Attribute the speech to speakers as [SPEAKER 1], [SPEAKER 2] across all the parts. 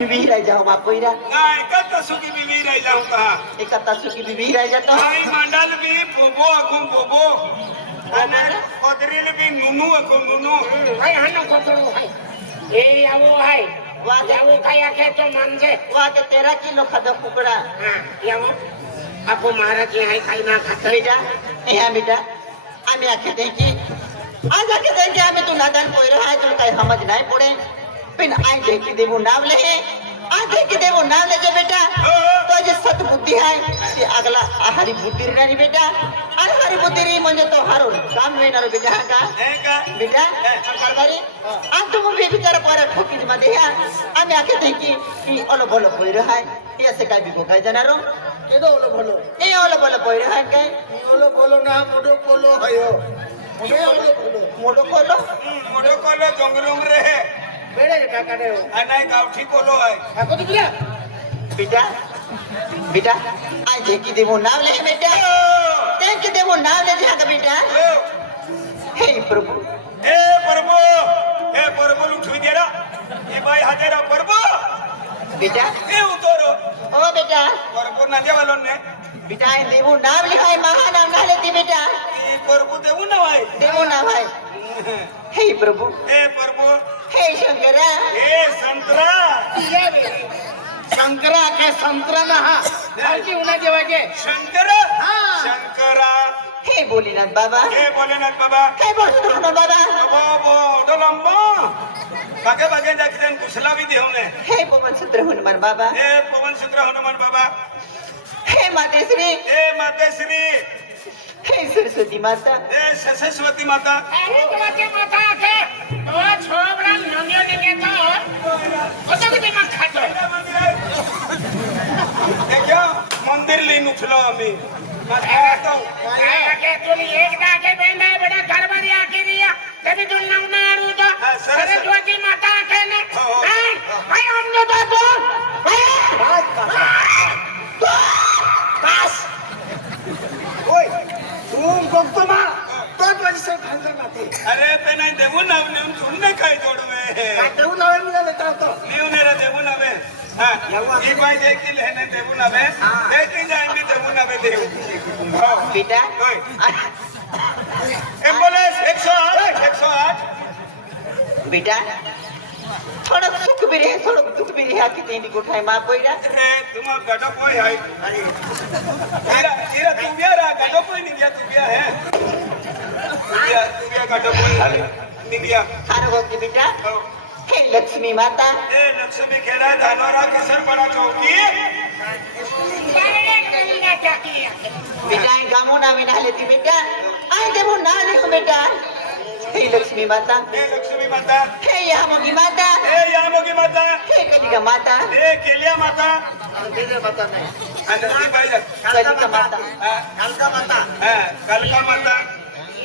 [SPEAKER 1] बीवी रह जाऊँगा कोई रह
[SPEAKER 2] ना एकत्तसु की बीवी रह जाऊँ कहा
[SPEAKER 1] एकत्तसु की बीवी रह जाता
[SPEAKER 2] भाई मंडल भी बोबो अकुम बोबो अने कोदरिल भी नुनु अकुम
[SPEAKER 3] नुनु भाई हनु कोदरो है ए यावो
[SPEAKER 1] है
[SPEAKER 3] वादे यावो काया के तो
[SPEAKER 1] मानजे वादे तेरा किलो खदो कुकड़ा
[SPEAKER 3] हाँ यावो आपको महाराज ये है खाई ना खाता
[SPEAKER 1] बेटा यहाँ बेटा हमें आके देखी आज आके देखी हमें तू नादान कोई रहा है तो कहीं समझ नहीं पड़े पिन आधे की देवो नाम ले आ आधे की देवो नाम ले जे बेटा तो जे सत बुद्धि है ते अगला आहारी बुद्धि रानी बेटा आहारी बुद्धि री मन तो हारो काम में ना बेटा का
[SPEAKER 2] का
[SPEAKER 1] बेटा सरकारी आ तुम भी विचार पर ठोकी मा दे हां आमे आके देखी की ओलो बोलो कोई रहा है ये से काय बिको काय जानारो
[SPEAKER 4] केदो ओलो बोलो
[SPEAKER 1] ए ओलो बोलो कोई रहा है
[SPEAKER 4] के ओलो बोलो ना मोडो
[SPEAKER 1] बोलो हयो
[SPEAKER 2] मोडो मोडो बोलो रे
[SPEAKER 4] બેડે કાકાને
[SPEAKER 2] અને ગાવઠી બોલો
[SPEAKER 4] કાકો તો
[SPEAKER 1] બેટા બેટા બેટા આ જેકી દેવો નામ લે બેટા તેમ કે દેવો નામ લે જા બેટા
[SPEAKER 2] હે પ્રભુ હે પ્રભુ હે પ્રભુ ઉઠવી દેરા એ ભાઈ હાજરા પ્રભુ
[SPEAKER 1] બેટા
[SPEAKER 2] એ ઉતરો
[SPEAKER 1] ઓ બેટા
[SPEAKER 2] પ્રભુ ના દેવાલો ને
[SPEAKER 1] બેટા એ દેવું નામ લે હાય મહાનામ ના લેતી બેટા
[SPEAKER 2] એ પ્રભુ દેવું ના હોય
[SPEAKER 1] દેવું ના હોય हे प्रभू.
[SPEAKER 2] हे प्रभू.
[SPEAKER 1] हे शंकरा.
[SPEAKER 2] हे संतरा.
[SPEAKER 4] शंकरा काय संतरा ना हा? आणखी उन्हा जेव्हा घे
[SPEAKER 2] शंकर.
[SPEAKER 4] हा.
[SPEAKER 2] शंकरा.
[SPEAKER 1] हे भोलेनाथ बाबा.
[SPEAKER 2] हे बोलिनाथ बाबा.
[SPEAKER 1] काय बोलतो ना बाबा?
[SPEAKER 2] अबो बो दोलंबो बघे बघे कुशला भी देवने
[SPEAKER 1] हे पवन सूत्र हनुमान बाबा.
[SPEAKER 2] हे पवन सूत्र हनुमान बाबा.
[SPEAKER 1] हे माते श्री हे माते
[SPEAKER 3] श्री सरस्वती माता जय सरस्वती माता। अरुण वाके
[SPEAKER 2] माता के
[SPEAKER 3] ओ छोबड़ा नंगे नंगे
[SPEAKER 2] तो ओ
[SPEAKER 3] तो के दिमाग खातो देखियो
[SPEAKER 4] मंदिर ले नुठलो हमें सरस्वती माता के ने हाँ, हाँ। भाई
[SPEAKER 2] हमने तो। दो भाई बस ಅರೆ ಪೆನ ದೇವು
[SPEAKER 4] ನಾವು ನೀವು ಸುಮ್ಮನೆ ಕಾಯ್ದೋಡುವೆ ದೇವು ನಾವೇನು
[SPEAKER 2] ನೀವು ನೇರ ದೇವು ನಾವೇ ಈ ಬಾಯಿ ದೇಕಿಲ್ಲ ಹೆಣ್ಣೆ ದೇವು ನಾವೇ ದೇಟಿ ಜಾಯಿಂಡಿ ದೇವು ನಾವೇ ದೇವು એમ્બ્યુલન્સ 108 108
[SPEAKER 1] બેટા થોડોક દુઃખ બી રહે થોડોક દુઃખ બી રહ્યા કે તેની ગોઠાઈ માં પડ્યા
[SPEAKER 2] રે તુમા ગડો કોઈ હાઈ હીરા હીરા તું ગયા રા ગડો કોઈ નહીં ગયા તું ગયા હે.
[SPEAKER 1] હારો હોકી બેટા હે લક્ષ્મી માતા
[SPEAKER 2] હે લક્ષ્મી ખેડા ધાનોરા
[SPEAKER 3] કેસર પડા ચોકી
[SPEAKER 1] બેટા એ ગામો નામે ના લેતી બેટા આ દેવો ના લેખો બેટા હે લક્ષ્મી માતા
[SPEAKER 2] હે લક્ષ્મી માતા
[SPEAKER 1] હે યામોગી માતા
[SPEAKER 2] હે યામોગી માતા
[SPEAKER 1] હે કલિકા માતા
[SPEAKER 2] હે કેલિયા માતા
[SPEAKER 4] કલિકા માતા નહીં
[SPEAKER 2] અંદરથી ભાઈ
[SPEAKER 4] કલિકા માતા
[SPEAKER 2] કલકા માતા
[SPEAKER 4] હે
[SPEAKER 2] કલકા માતા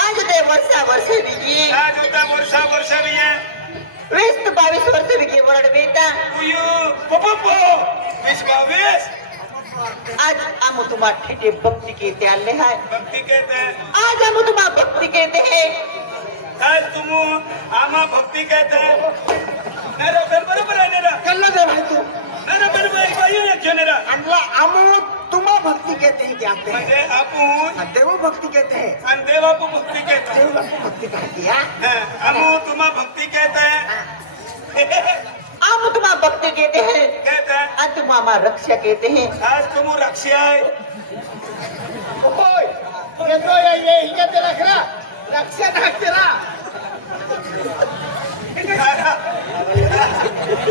[SPEAKER 1] आज ते वर्षा वर्षे बिगी
[SPEAKER 2] આ જોતા વર્ષા વર્ષા વિયે
[SPEAKER 1] वीस ते बावीस वर्ष बिगी वरड बेटा
[SPEAKER 2] ઉયુ પોપોપો વીસ બાવીસ
[SPEAKER 1] आज हम तुम्हार ठेठे भक्ति के त्याले है
[SPEAKER 2] ભક્તિ કહેતે
[SPEAKER 1] आज हम तुम्हार भक्ति कहते हैं
[SPEAKER 2] કાલ તુમુ આમાં ભક્તિ કહેતે નરે બેન બરોબર હે નેરા
[SPEAKER 4] કલ્લા દે ભાઈ તું
[SPEAKER 2] નરે બેન ભાઈ ભાઈ એક જો નેરા
[SPEAKER 4] अल्लाह अमो तुम्हा भक्ति कहते हैं क्या कहते हैं अपन देवो भक्ति कहते हैं
[SPEAKER 2] देवो को भक्ति कहते हैं
[SPEAKER 4] देवो को भक्ति कह
[SPEAKER 2] दिया तुम्हा भक्ति कहते हैं.
[SPEAKER 1] हम तुम्हा भक्ती कहते हैं?
[SPEAKER 2] कहते
[SPEAKER 1] हैं और तुम हमा रक्षा कहते हैं?
[SPEAKER 2] आज तुम रक्षा
[SPEAKER 4] है ओए ये तो ये ये ये तेरा रक्षा ना तेरा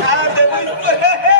[SPEAKER 1] आ देखो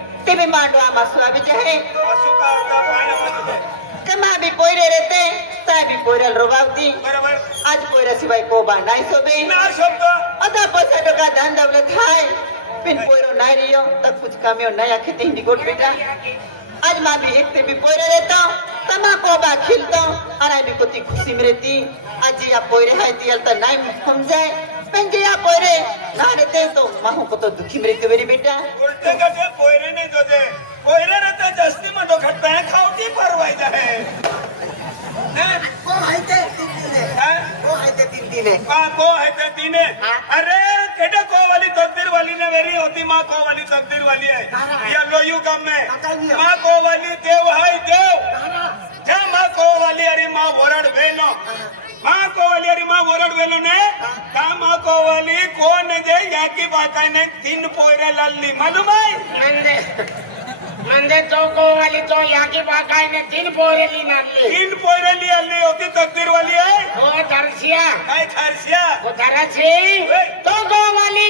[SPEAKER 1] तेरे मांडो आमा स्वामी जाए
[SPEAKER 2] पशु का होगा पाणी मध्ये
[SPEAKER 1] कमा भी पोरे रहते ता भी पोरल रोबावती आज पोरा सिवाय को बा नाही सोबे। आता पैसा टका धन दौलत है पिन पोरो नहीं रियो तब कुछ कमियो नया खेती हिंदी कोट बेटा। आज माँ भी एक ते भी पोरे रहता तमा को बा खिलता अरे भी कोती खुशी में रहती आज या पोरे है दियल तो नहीं जाए पेंजे या पोरे ना रहते तो माँ को तो दुखी में रहते मेरी बेटा
[SPEAKER 2] उलटे कसे पोयरे नाही जोते पोयरे रहता जास्ती मधो खटता है खावती परवायचा है हाँ? माँ को है ते तीने अरे केटे को वाली तकदीर वाली ने मेरी होती वाली तकदीर वाली है। ये लोयू गम में। माँ को वाली देव है देव। जा माँ को वाली अरे माँ वरड वेनो माँ को वाली अरे माँ वरड वेलो ने का माँ को वाली कोण जे? याकी बाता ने? तीन पोयरे लाली। मालूम है?
[SPEAKER 3] म्हणजे म्हणजे तो गोवाली तो याकी बागायने तीन बोरेली नारली
[SPEAKER 2] तीन पोयरे ली आली होती तकदीर वाली है?
[SPEAKER 3] हो दर्शिया हो दराची तो गोवाली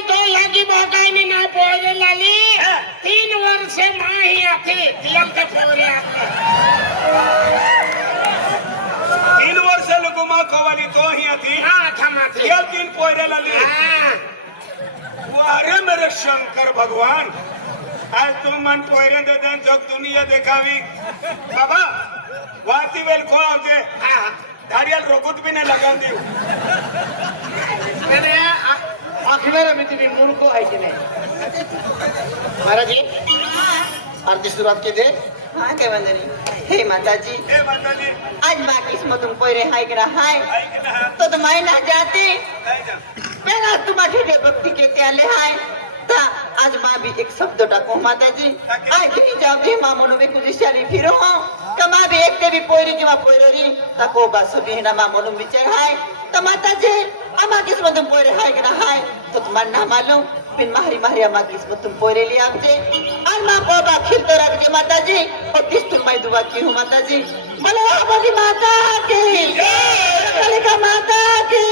[SPEAKER 3] तो याकी बागायने ની બોગાઈની ના બોલે લાલી. તીન વર્ષે માહી હતી
[SPEAKER 2] દિયમ કે ફોરે તીન વર્ષે લોકો માં કવાની તો
[SPEAKER 3] હી હતી.
[SPEAKER 2] હા થમાથી યલ તીન
[SPEAKER 3] પોયરે
[SPEAKER 2] લાલી. વારે મેરે શંકર ભગવાન. આજ તું મન પોયરે દેદન જોગ દુનિયા દેખાવી. બાબા વાતી વેલ કો આવજે.
[SPEAKER 3] હા.
[SPEAKER 2] રોગુત બી ને લગાવ દીધું दी
[SPEAKER 3] आखिर में तेरी मूर्खो है कि नहीं? महाराज जी आरती शुरुआत की दे
[SPEAKER 1] हाँ के वंदनी हे माता जी
[SPEAKER 2] हे माता जी
[SPEAKER 1] आज माँ किस्मत तुम पोरे हाय करा हाय?
[SPEAKER 2] के
[SPEAKER 1] तो तुम आए ना जाते। पहला तुम्हारे जे भक्ति के त्याले हाय। ता आज माँ भी एक शब्द टाको माता जी आज भी जाओ भी माँ मनो में कुछ शारी फिरो। हो कमा भी एक ते भी पोरी की माँ पोरी तको बस भी ना माँ मनो विचार हाय तो माता जी अमा किस्मत तुम पोरे हाय करा हाय तो तुम्हार ना मालूम पिन मारी मारी अमा किस्मत तुम पोरे ले आपजे और माँ को बा खिल तो रख जे माता जी और किस तुम मैं दुआ की हूँ माता जी बोलो बोली माता की कालिका माता की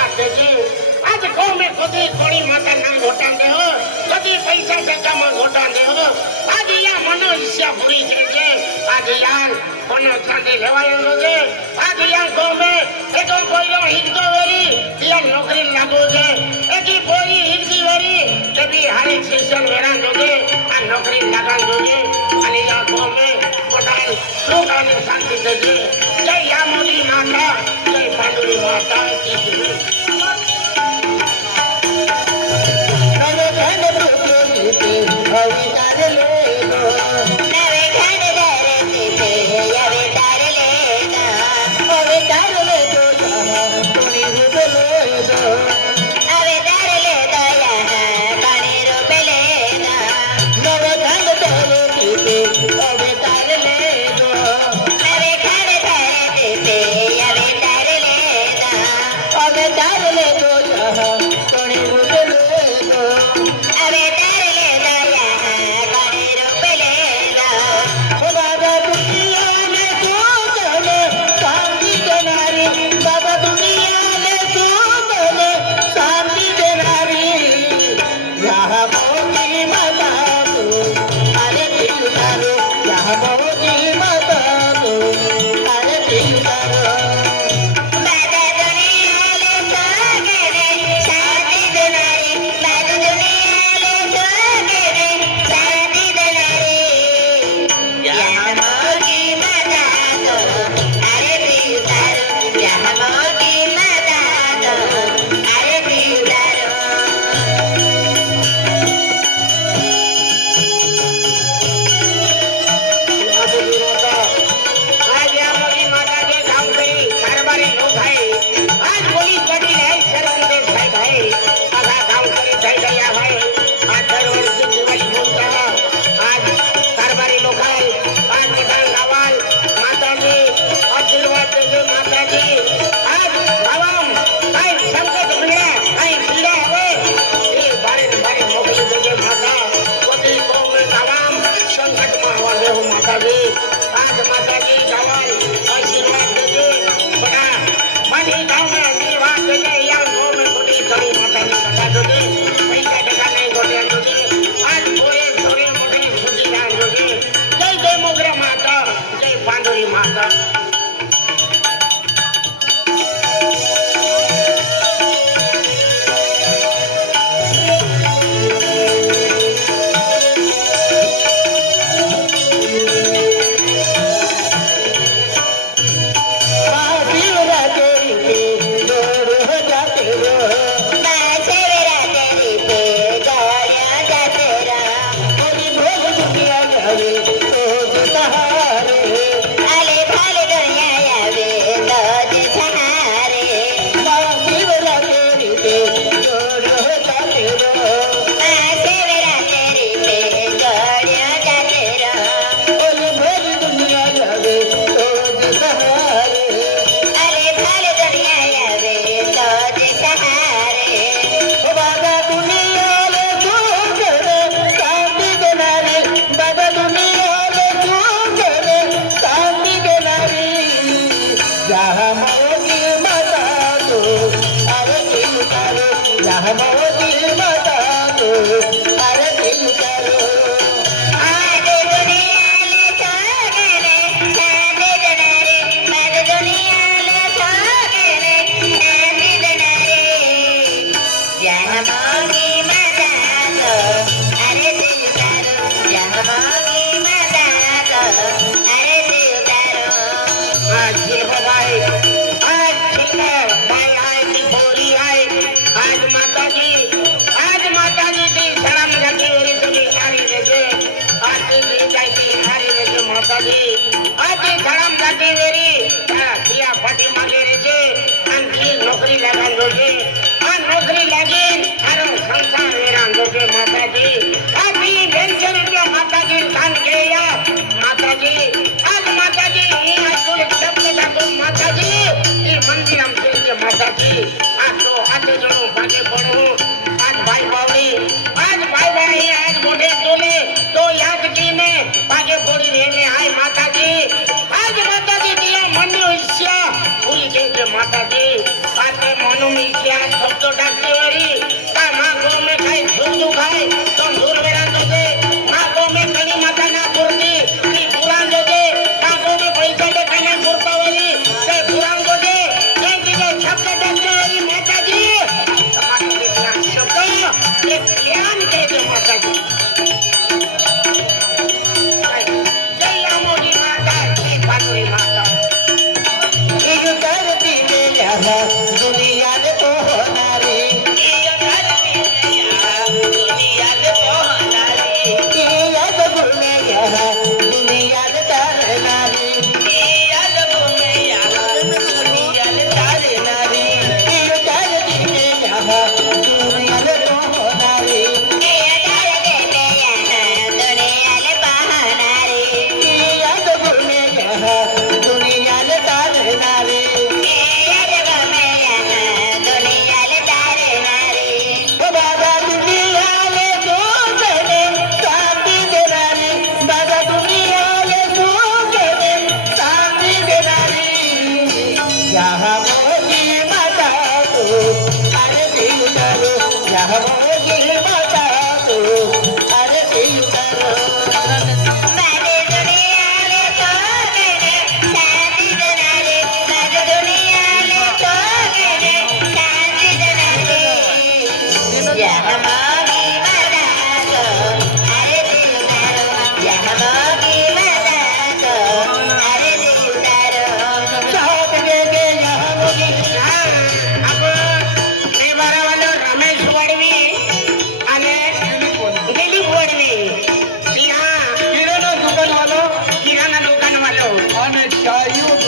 [SPEAKER 5] વાટેજી આજ
[SPEAKER 1] કોમે કદી કોળી માતા નામ
[SPEAKER 3] ઘોટા દે હો કદી પૈસા ટકા માં
[SPEAKER 1] ઘોટા દે હો આજ યા
[SPEAKER 3] મનો ઈચ્છા પૂરી થઈ છે આજ યાર કોનો ચાંદી લેવાયો છે આજ યા કોમે એકો બોલ્યો હિંદો વેરી યા નોકરી લાગો છે એકી બોલી હિંદી વેરી કે બી હારે શિક્ષણ વેરા જોગે આ નોકરી લાગા જોગે અને યા કોમે কোথায় লোকালে শান্তিতে যে জয় আমরি মাতা জয় পাগলি মাতা কৃষ্ণ सहमति मता हर
[SPEAKER 1] दिल करो વેરી અતિ ધરમ ગતિ વેરી ખીયા ફાટી માગે રે છે. અન ખી નોકરી લાગન દો છે અન નોકરી લાગીન હારો સંસાર વેરાન દો છે માતાજી. આ ભી ટેન્શન એટલે માતાજી ધન કેયા માતાજી, આજ માતાજી, ઈ અસુર શબ્દ કાકો માતાજી. ઈ મંદિર આમ છે માતાજી. આ તો હાથે જોડો ભાગે લાગે થોડી વેને હાય માતાજી આજ માતાજી દિયા મન ઈચ્છા
[SPEAKER 3] પૂરી થઈ છે માતાજી પાતે મનુ ઈચ્છા શબ્દો
[SPEAKER 4] ડાક્યો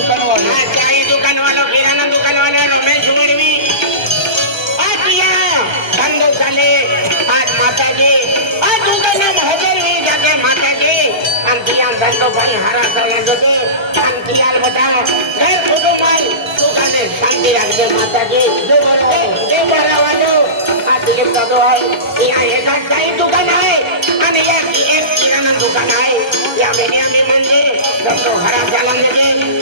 [SPEAKER 4] દુકાન વાળો
[SPEAKER 3] ચાઈ દુકાન વાળો કિરાના દુકાન વાળો રમેશ મેળવી આ પિયા ધંધો ચાલે. આજ માતાજી આ દુકાન હજાર વી જાગે માતાજી. આમ પિયા ધંધો ભાઈ હારા ચાલે જશે આમ પિયા હોય. મંદિર ધંધો હારા